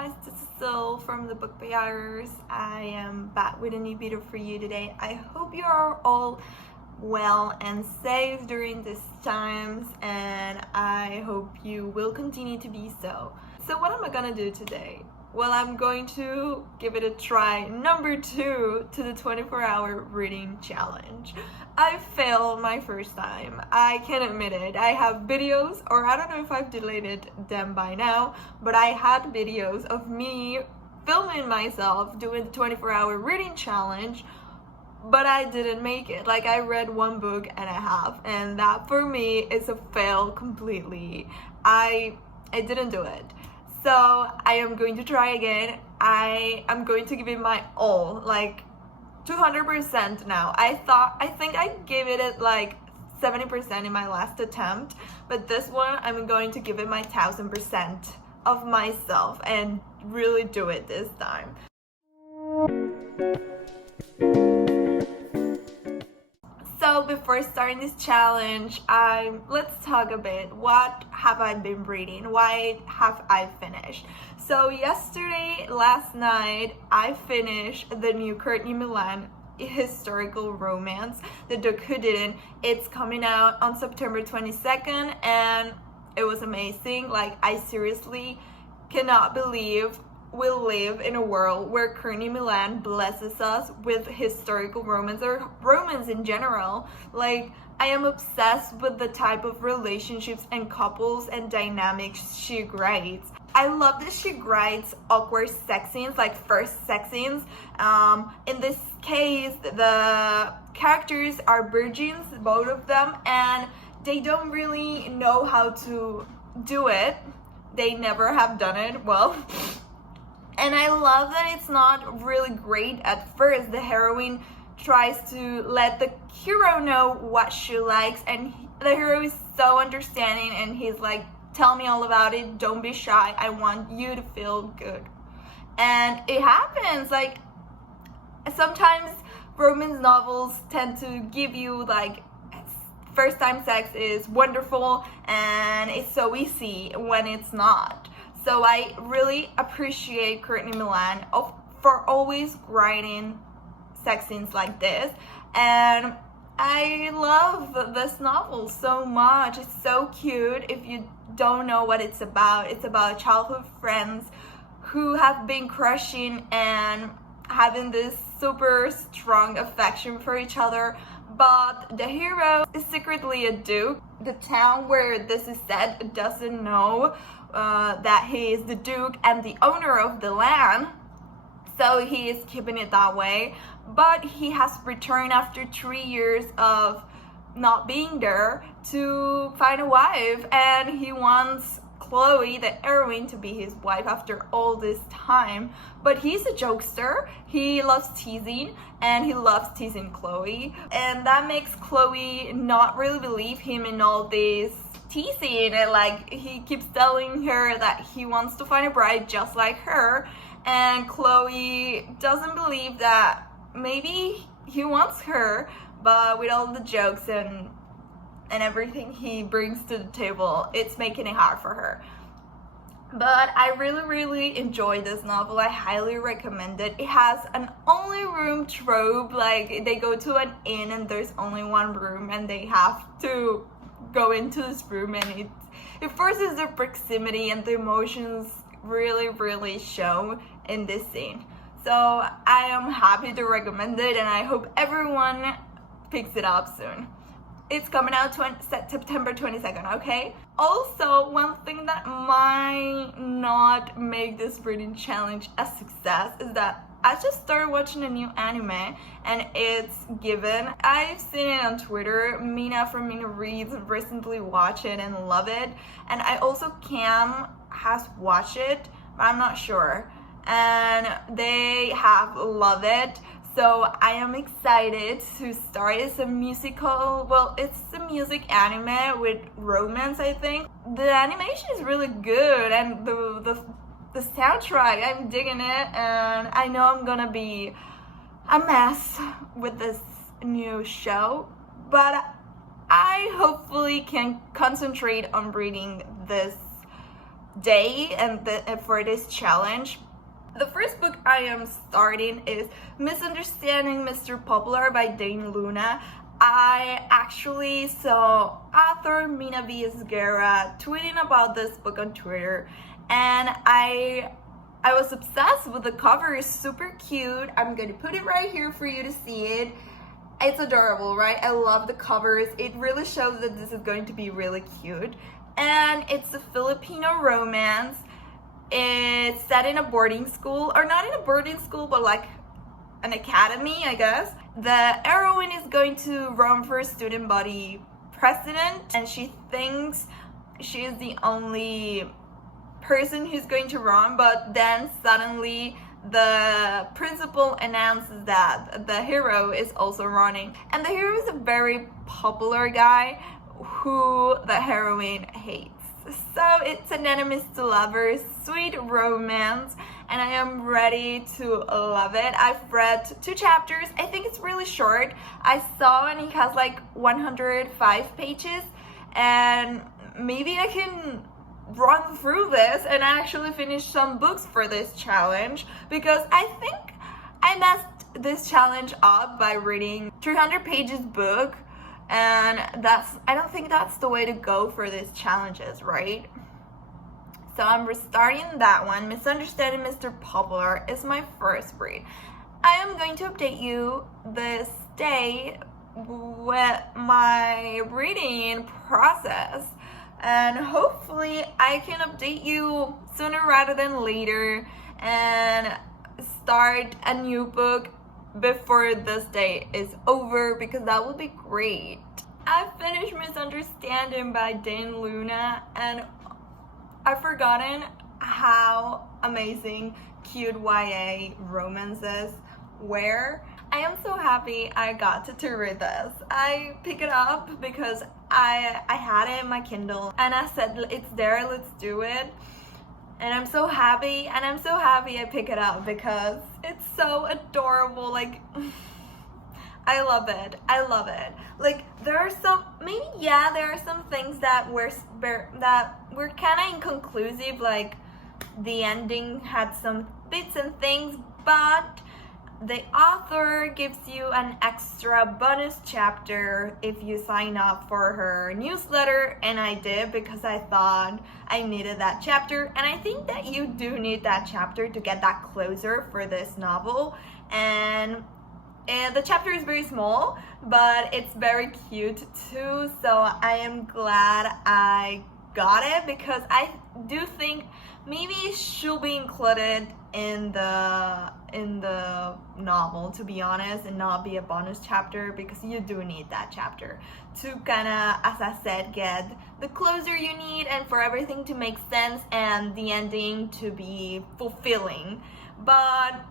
guys, this is Sil from the Book Buyers. I am back with a new video for you today. I hope you are all well and safe during these times, and I hope you will continue to be so. So what am I gonna do today? Well, I'm going to give it a try, number 2 to the 24-hour reading challenge. I failed my first time, I can admit it. I have videos, or I don't know if I've deleted them by now, but I had videos of me filming myself doing the 24-hour reading challenge, but I didn't make it. Like, I read one book and a half, and that for me is a fail completely. I didn't do it. So I am going to try again. I am going to give it my all, like 200% now. I think I gave it at like 70% in my last attempt, but this one I'm going to give it my 1000% of myself and really do it this time. So before starting this challenge, let's talk a bit. What have I been reading? Why have I finished? So last night, I finished the new Courtney Milan historical romance, The Duke Who Didn't. It's coming out on September 22nd, and it was amazing. Like, I seriously cannot believe we live in a world where Courtney Milan blesses us with historical romance, or romance in general. Like, I am obsessed with the type of relationships and couples and dynamics she writes. I love that she writes awkward sex scenes, like first sex scenes. In this case, the characters are virgins, both of them, and they don't really know how to do it. They never have done it well. And I love that it's not really great at first. The heroine tries to let the hero know what she likes, and the hero is so understanding, and he's like, tell me all about it, don't be shy, I want you to feel good. And it happens. Like, sometimes romance novels tend to give you like first time sex is wonderful and it's so easy when it's not. So I really appreciate Courtney Milan for always writing sex scenes like this, and I love this novel so much. It's so cute. If you don't know what it's about childhood friends who have been crushing and having this super strong affection for each other, but the hero is secretly a duke. The town where this is set doesn't know that he is the duke and the owner of the land, so he is keeping it that way. But he has returned after 3 years of not being there to find a wife, and he wants Chloe, the heroine, to be his wife after all this time. But he's a jokester, he loves teasing, and he loves teasing Chloe, and that makes Chloe not really believe him in all this teasing. And like, he keeps telling her that he wants to find a bride just like her, and Chloe doesn't believe that maybe he wants her, but with all the jokes and everything he brings to the table, it's making it hard for her. But I really enjoyed this novel. I highly recommend it. It has an only room trope. Like, they go to an inn and there's only one room and they have to go into this room, and it forces the proximity, and the emotions really show in this scene. So I am happy to recommend it, and I hope everyone picks it up soon. It's coming out September 22nd, okay? Also, one thing that might not make this reading challenge a success is that I just started watching a new anime, and it's Given. I've seen it on Twitter. Mina from Mina Reads recently watched it and love it. And I also Cam has watched it, but I'm not sure. And they have loved it. So I am excited to start. It's a musical, well, it's a music anime with romance, I think. The animation is really good, and the soundtrack, I'm digging it, and I know I'm gonna be a mess with this new show, but I hopefully can concentrate on reading this day and for this challenge. The first book I am starting is Misunderstanding Mr. Popular by Dane Luna. I actually saw author Mina Villesguerra tweeting about this book on Twitter, and I was obsessed with the cover. It's super cute. I'm gonna put it right here for you to see it. It's adorable, right? I love the covers. It really shows that this is going to be really cute. And it's a Filipino romance. It's set in a boarding school, or not in a boarding school, but like an academy, I guess. The heroine is going to run for student body president, and she thinks she is the only person who's going to run, but then suddenly the principal announces that the hero is also running, and the hero is a very popular guy who the heroine hates. So it's an enemies to lovers, sweet romance, and I am ready to love it. I've read 2 chapters. I think it's really short. I saw and it has like 105 pages, and maybe I can run through this and actually finish some books for this challenge, because I think I messed this challenge up by reading 300 pages book, and I don't think that's the way to go for these challenges, right? So I'm restarting that one. Misunderstanding Mr. Popular is my first read. I am going to update you this day with my reading process, and hopefully I can update you sooner rather than later and start a new book before this day is over, because that would be great. I finished Misunderstanding by Dane Luna, and I've forgotten how amazing cute YA romances were. I am so happy I got to read this. I picked it up because I had it in my Kindle, and I said, it's there, let's do it. And I'm so happy I picked it up because it's so adorable. Like, I love it. Like, there are some things that were kind of inconclusive, like the ending had some bits and things, but the author gives you an extra bonus chapter if you sign up for her newsletter, and I did because I thought I needed that chapter, and I think that you do need that chapter to get that closure for this novel. And the chapter is very small, but it's very cute too, so I am glad I got it, because I do think maybe it should be included in the novel, to be honest, and not be a bonus chapter, because you do need that chapter to kind of, as I said, get the closure you need and for everything to make sense and the ending to be fulfilling. But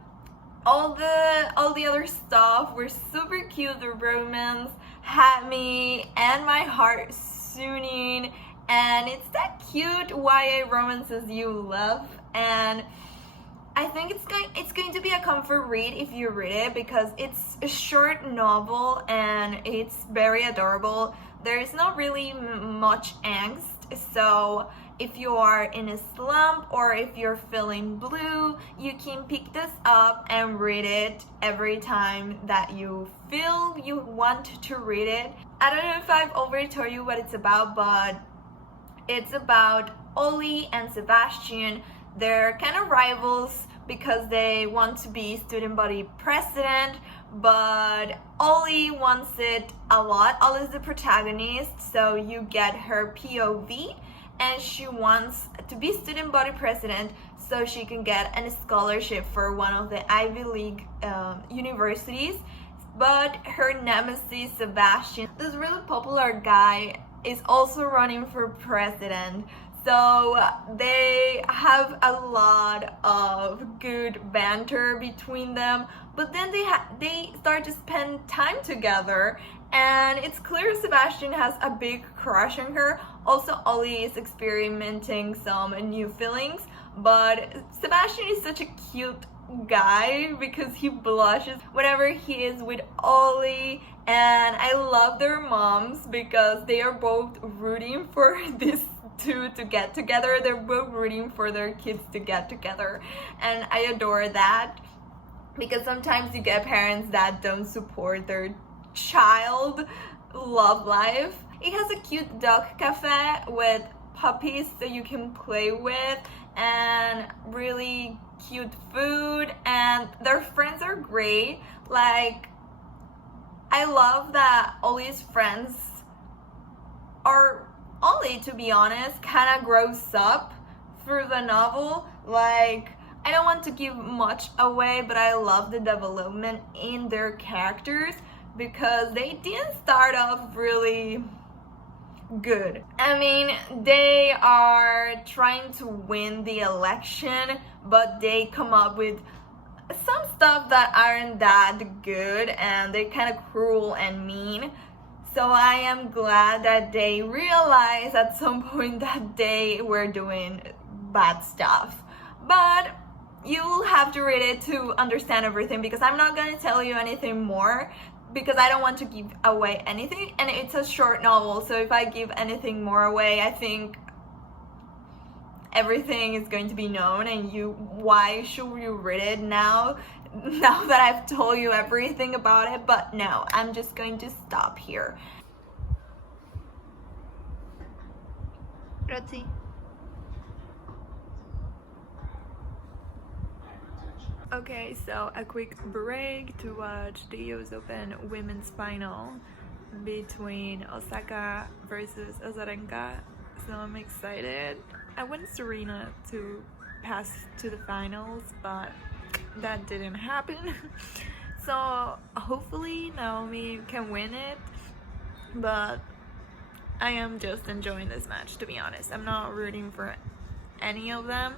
all the other stuff were super cute. The romance had me and my heart swooning, and it's that cute YA romances you love, and I think it's going to be a comfort read if you read it, because it's a short novel and it's very adorable. There is not really much angst, so if you are in a slump or if you're feeling blue, you can pick this up and read it every time that you feel you want to read it. I don't know if I've already told you what it's about, but it's about Ollie and Sebastian. They're kind of rivals because they want to be student body president, but Ollie wants it a lot. Ollie is the protagonist, so you get her POV, and she wants to be student body president so she can get a scholarship for one of the Ivy League universities. But her nemesis, Sebastian, this really popular guy, is also running for president. So they have a lot of good banter between them, but then they start to spend time together, and it's clear Sebastian has a big crush on her. Also, Ollie is experimenting some new feelings, but Sebastian is such a cute guy because he blushes whenever he is with Ollie, and I love their moms because they are both rooting for this two to get together. They're both rooting for their kids to get together, and I adore that, because sometimes you get parents that don't support their child love life. It has a cute dog cafe with puppies that you can play with, and really cute food, and their friends are great. Like, I love that Ollie's friends are Ollie, to be honest, kind of grows up through the novel. Like, I don't want to give much away, but I love the development in their characters, because they didn't start off really good. I mean, they are trying to win the election, but they come up with some stuff that aren't that good, and they're kind of cruel and mean. So I am glad that they realized at some point that they were doing bad stuff. But you'll have to read it to understand everything, because I'm not going to tell you anything more, because I don't want to give away anything, and it's a short novel, so if I give anything more away, I think everything is going to be known, and why should you read it now that I've told you everything about it? But no, I'm just going to stop here. Grazie. Okay, so a quick break to watch the US Open women's final between Osaka versus Azarenka. So I'm excited. I want Serena to pass to the finals, but that didn't happen. So hopefully Naomi can win it, but I am just enjoying this match, to be honest. I'm not rooting for any of them.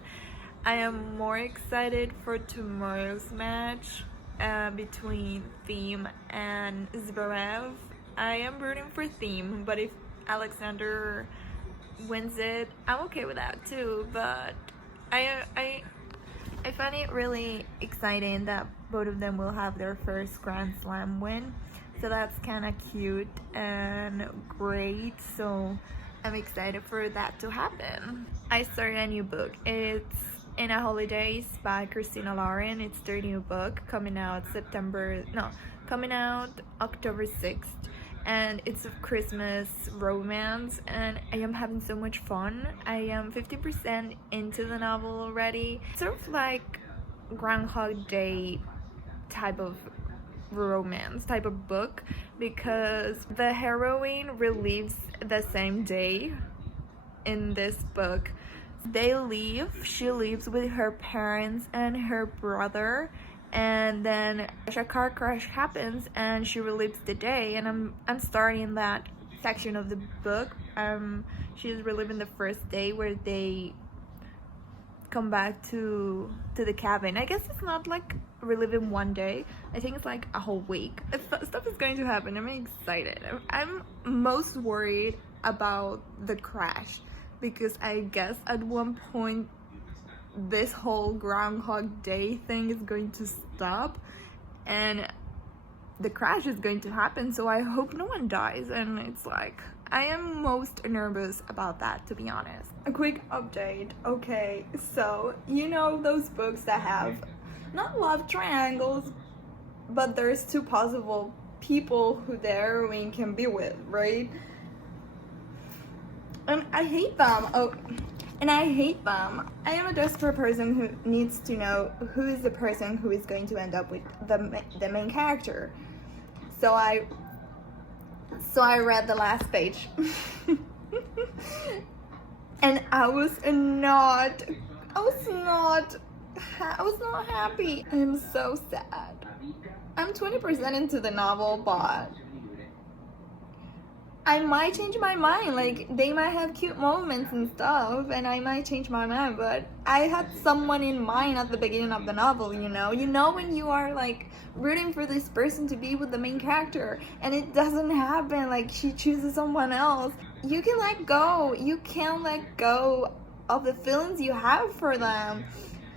I am more excited for tomorrow's match between Thiem and Zverev. I am rooting for Thiem, but if Alexander wins it, I'm okay with that too. But I find it really exciting that both of them will have their first Grand Slam win. So that's kind of cute and great. So I'm excited for that to happen. I started a new book. It's In a Holidays by Christina Lauren. It's their new book coming out October 6th. And it's a Christmas romance, and I am having so much fun. I am 50% into the novel already. Sort of like Groundhog Day type of romance, type of book, because the heroine relives the same day in this book. She leaves with her parents and her brother, and then a car crash happens and she relives the day, and I'm starting that section of the book. She's reliving the first day where they come back to the cabin. I guess it's not like reliving one day. I think it's like a whole week. Stuff is going to happen. I'm excited. I'm most worried about the crash, because I guess at one point this whole Groundhog Day thing is going to stop and the crash is going to happen, so I hope no one dies. And it's like, I am most nervous about that, to be honest. A quick update. Okay, so you know those books that have not love triangles, but there's two possible people who the heroine can be with, right? And I hate them. I am a desperate person who needs to know who is the person who is going to end up with the main character. So I read the last page and I was not happy. I'm so sad. I'm 20% into the novel, but I might change my mind. Like, they might have cute moments and stuff, and I might change my mind, but I had someone in mind at the beginning of the novel, you know when you are like rooting for this person to be with the main character and it doesn't happen, like she chooses someone else. You can let go. You can't let go of the feelings you have for them.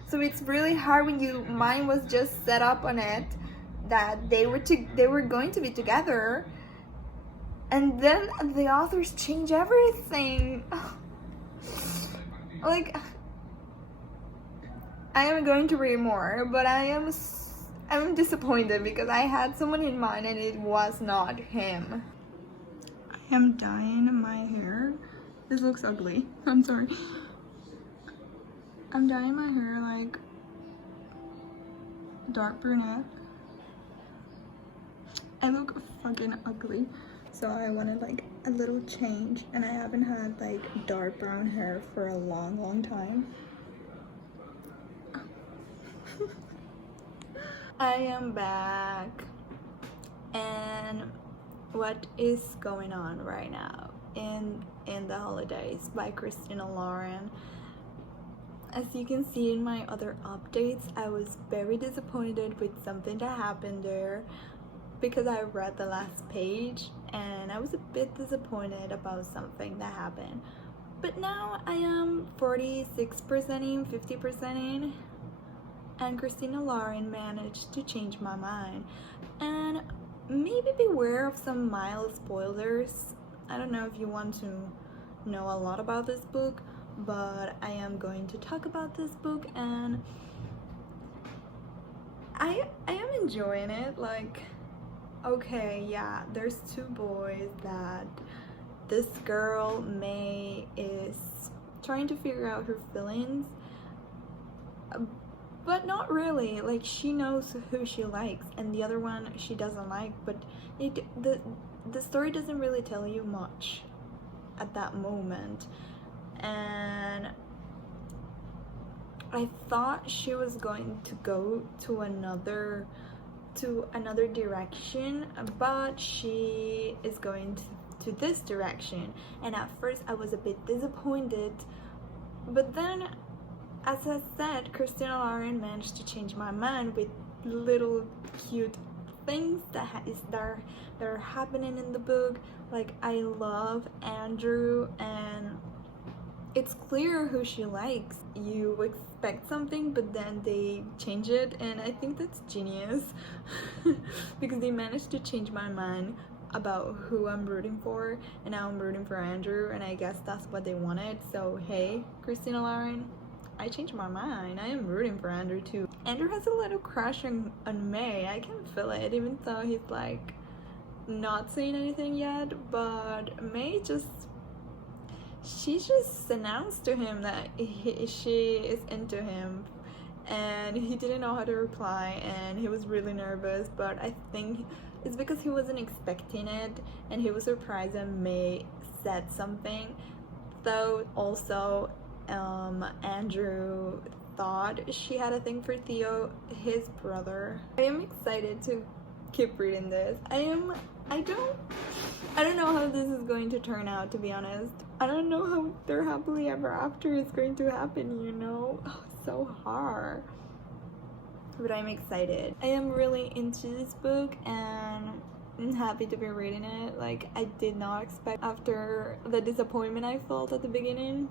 So it's really hard when your mind was just set up on it that they were going to be together, and then the authors change everything. Like, I am going to read more, but I'm disappointed because I had someone in mind and it was not him. I am dyeing my hair. This looks ugly. I'm sorry. I'm dyeing my hair like dark brunette. I look fucking ugly. So I wanted like a little change, and I haven't had like dark brown hair for a long time. I am back, and what is going on right now in the holidays by Christina Lauren. As you can see in my other updates, I was very disappointed with something that happened there because I read the last page and I was a bit disappointed about something that happened. But now I am 46% in, 50% in, and Christina Lauren managed to change my mind. And maybe beware of some mild spoilers. I don't know if you want to know a lot about this book, but I am going to talk about this book, and I am enjoying it. Like, okay, yeah, there's two boys that this girl, May, is trying to figure out her feelings, but not really. Like, she knows who she likes and the other one she doesn't like, but the story doesn't really tell you much at that moment. And I thought she was going to go to another direction, but she is going to this direction. And at first I was a bit disappointed, but then, as I said, Christina Lauren managed to change my mind with little cute things that are happening in the book. Like, I love Andrew, and it's clear who she likes. You expect something, but then they change it, and I think that's genius because they managed to change my mind about who I'm rooting for, and now I'm rooting for Andrew, and I guess that's what they wanted. So hey, Christina Lauren, I changed my mind. I am rooting for Andrew too. Andrew has a little crush on May. I can feel it, even though he's like not saying anything yet, but May she just announced to him that she is into him, and he didn't know how to reply, and he was really nervous. But I think it's because he wasn't expecting it, and he was surprised that May said something. Though also Andrew thought she had a thing for Theo, his brother. I am excited to keep reading this. I don't know how this is going to turn out, to be honest. I don't know how their happily ever after is going to happen, you know? Oh, it's so hard. But I'm excited. I am really into this book, and I'm happy to be reading it. Like, I did not expect, after the disappointment I felt at the beginning.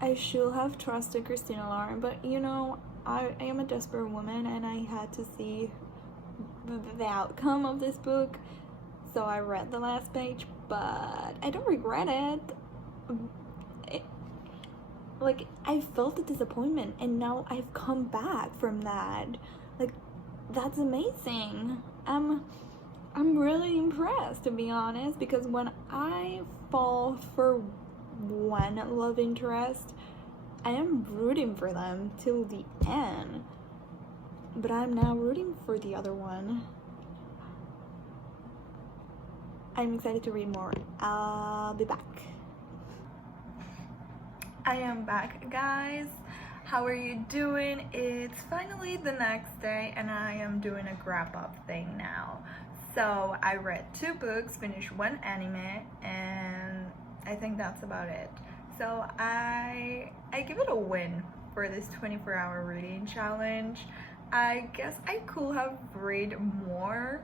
I should have trusted Christina Lauren, but you know, I am a desperate woman, and I had to see the outcome of this book, so I read the last page, but I don't regret it. Like, I felt the disappointment, and now I've come back from that. Like, that's amazing. I'm really impressed, to be honest, because when I fall for one love interest, I am rooting for them till the end. But I'm now rooting for the other one. I'm excited to read more. I'll be back. I am back, guys. How are you doing? It's finally the next day, and I am doing a wrap up thing now. So I read 2 books, finished 1 anime, and I think that's about it. So I give it a win for this 24-hour reading challenge. I guess I could have read more,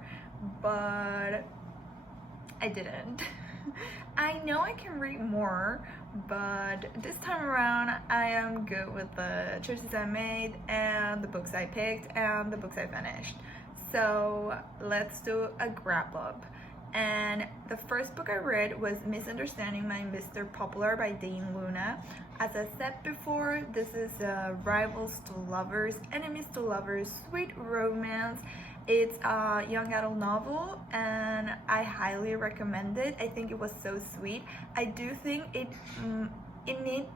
but I didn't. I know I can read more, but this time around I am good with the choices I made and the books I picked and the books I finished. So let's do a wrap up. And the first book I read was Misunderstanding My Mr. Popular by Dane Luna. As I said before, this is a rivals to lovers, enemies to lovers, sweet romance. It's a young adult novel and I highly recommend it. I think it was so sweet. I do think it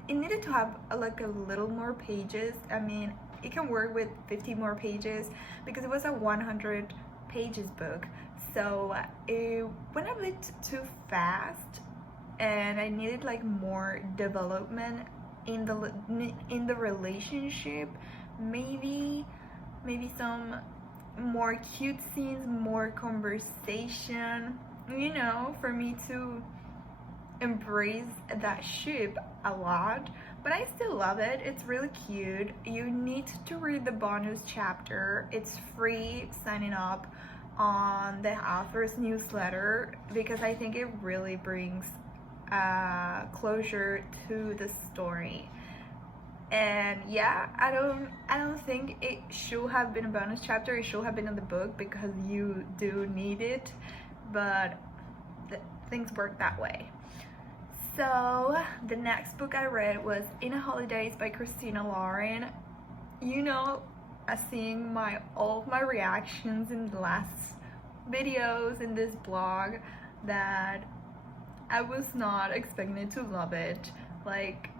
needed to have like a little more pages. I mean, it can work with 50 more pages because it was a 100 pages book. So it went a bit too fast and I needed like more development in the relationship, maybe some more cute scenes, more conversation, you know, for me to embrace that ship a lot. But I still love it. It's really cute. You need to read the bonus chapter. It's free signing up on the author's newsletter because I think it really brings closure to the story. And yeah, I don't think it should have been a bonus chapter. It should have been in the book because you do need it, but things work that way. So the next book I read was In a Holidays by Christina Lauren. You know, seeing all of my reactions in the last videos in this blog, that I was not expecting to love it. Like,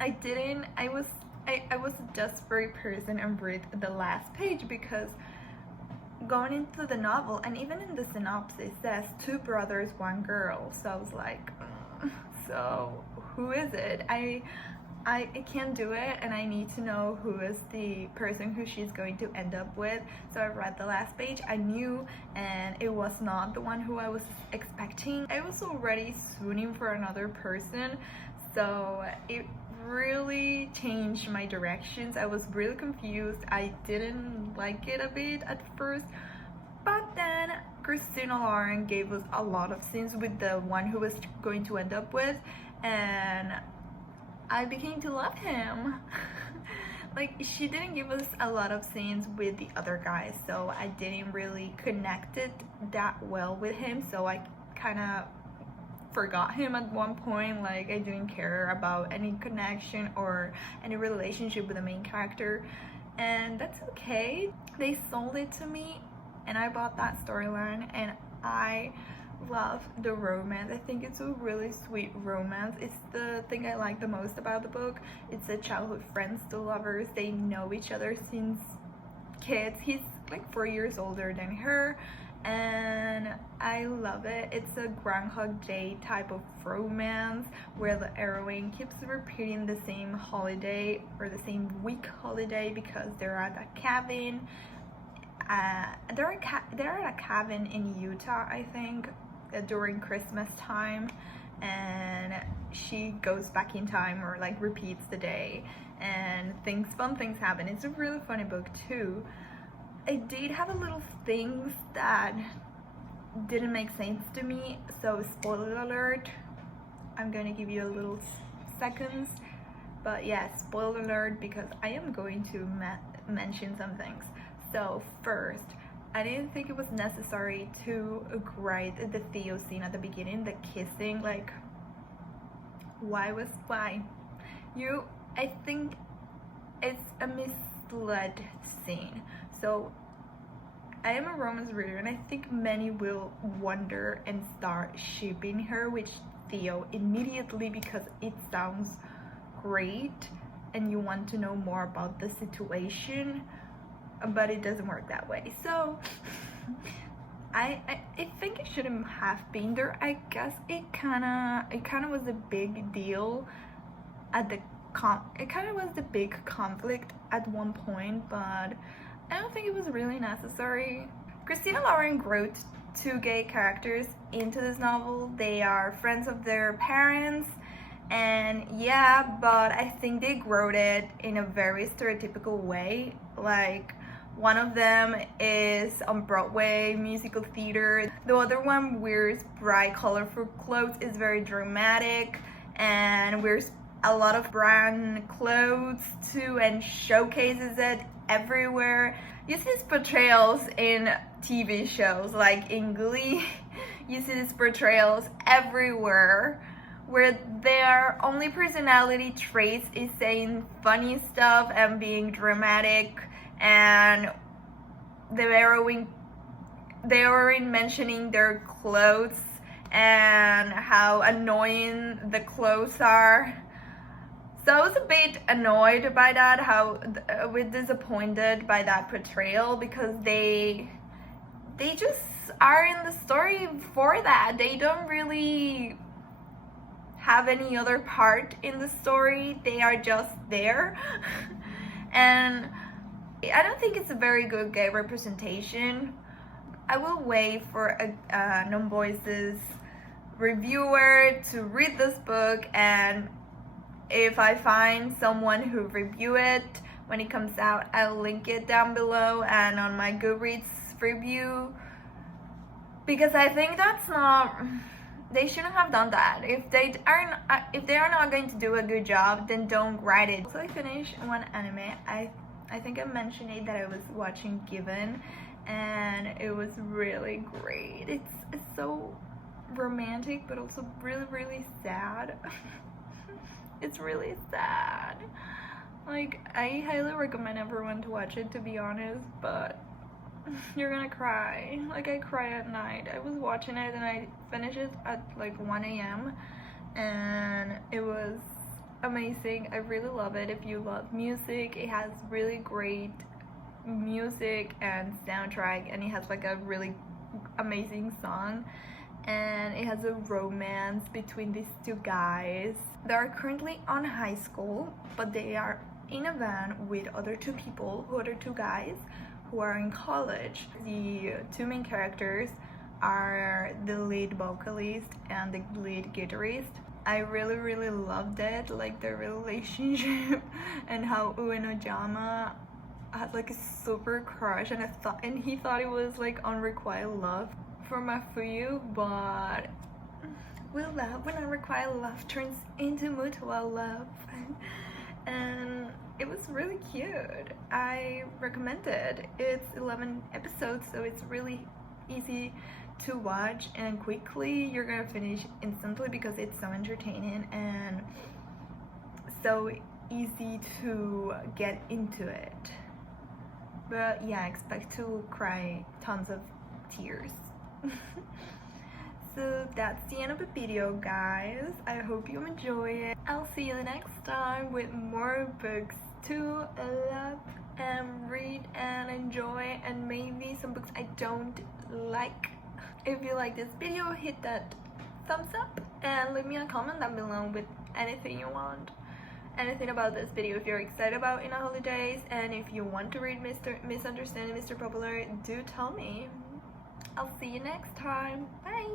I was a desperate person and read the last page because going into the novel, and even in the synopsis, it says 2 brothers, 1 girl. So I was like, so who is it? I can't do it, and I need to know who is the person who she's going to end up with. So I read the last page. I knew, and it was not the one who I was expecting. I was already swooning for another person, so it really changed my directions. I was really confused. I didn't like it a bit at first, but then Christina Lauren gave us a lot of scenes with the one who was going to end up with, and I began to love him. Like, she didn't give us a lot of scenes with the other guys, so I didn't really connect it that well with him, so I kind of forgot him at one point. Like, I didn't care about any connection or any relationship with the main character, and that's okay. They sold it to me and I bought that storyline, and I love the romance. I think it's a really sweet romance. It's the thing I like the most about the book. It's a childhood friends to lovers. They know each other since kids. He's like 4 years older than her, and I love it. It's a Groundhog Day type of romance where the heroine keeps repeating the same holiday or the same week holiday because they're at a cabin. They're at a cabin in Utah, I think, during Christmas time, and she goes back in time or like repeats the day, and fun things happen. It's a really funny book too. I did have a little things that didn't make sense to me, so spoiler alert. I'm gonna give you a little seconds, but yeah, spoiler alert, because I am going to mention some things. So first, I didn't think it was necessary to write the Theo scene at the beginning, the kissing. Like, why? I think it's a misled scene. So I am a romance reader, and I think many will wonder and start shipping her with Theo immediately because it sounds great and you want to know more about the situation, but it doesn't work that way. So I think it shouldn't have been there. I guess it kind of was a big deal at the it kind of was the big conflict at one point, but I don't think it was really necessary. Christina Lauren wrote 2 gay characters into this novel. They are friends of their parents, and yeah, but I think they wrote it in a very stereotypical way. Like, one of them is on Broadway musical theater. The other one wears bright, colorful clothes, is very dramatic, and wears a lot of brand clothes too and showcases it everywhere. You see these portrayals in TV shows, like in Glee. You see these portrayals everywhere where their only personality traits is saying funny stuff and being dramatic, and they were mentioning their clothes and how annoying the clothes are. So I was a bit annoyed by that, a bit disappointed by that portrayal, because they just are in the story for that. They don't really have any other part in the story. They are just there. And I don't think it's a very good gay representation. I will wait for a non-voices reviewer to read this book, and if I find someone who review it when it comes out, I'll link it down below and on my Goodreads review, because I think they shouldn't have done that. If they are not going to do a good job, then don't write it. So I finished one anime. I think I mentioned it, that I was watching Given, and it was really great. It's so romantic, but also really, really sad. It's really sad. Like, I highly recommend everyone to watch it, to be honest, but you're gonna cry. Like, I cry at night. I was watching it and I finished it at like 1 a.m. and it was amazing. I really love it. If you love music, it has really great music and soundtrack, and it has like a really amazing song, and it has a romance between these two guys. They are currently on high school, but they are in a van with other two guys who are in college. The two main characters are the lead vocalist and the lead guitarist. I really, really loved it, like their relationship and how Uenojama had like a super crush, and he thought it was like unrequited love for Mafuyu, but when unrequited love turns into mutual love. And it was really cute. I recommend it. It's 11 episodes, so it's really easy to watch, and quickly you're gonna finish instantly because it's so entertaining and so easy to get into it. But yeah, I expect to cry tons of tears. So that's the end of the video, guys. I hope you enjoy it. I'll see you the next time with more books to love and read and enjoy, and maybe some books I don't like. If you like this video, hit that thumbs up and leave me a comment down below with anything you want, anything about this video if you're excited about in the holidays. And if you want to read Misunderstanding Mr. Popular, do tell me. I'll see you next time. Bye!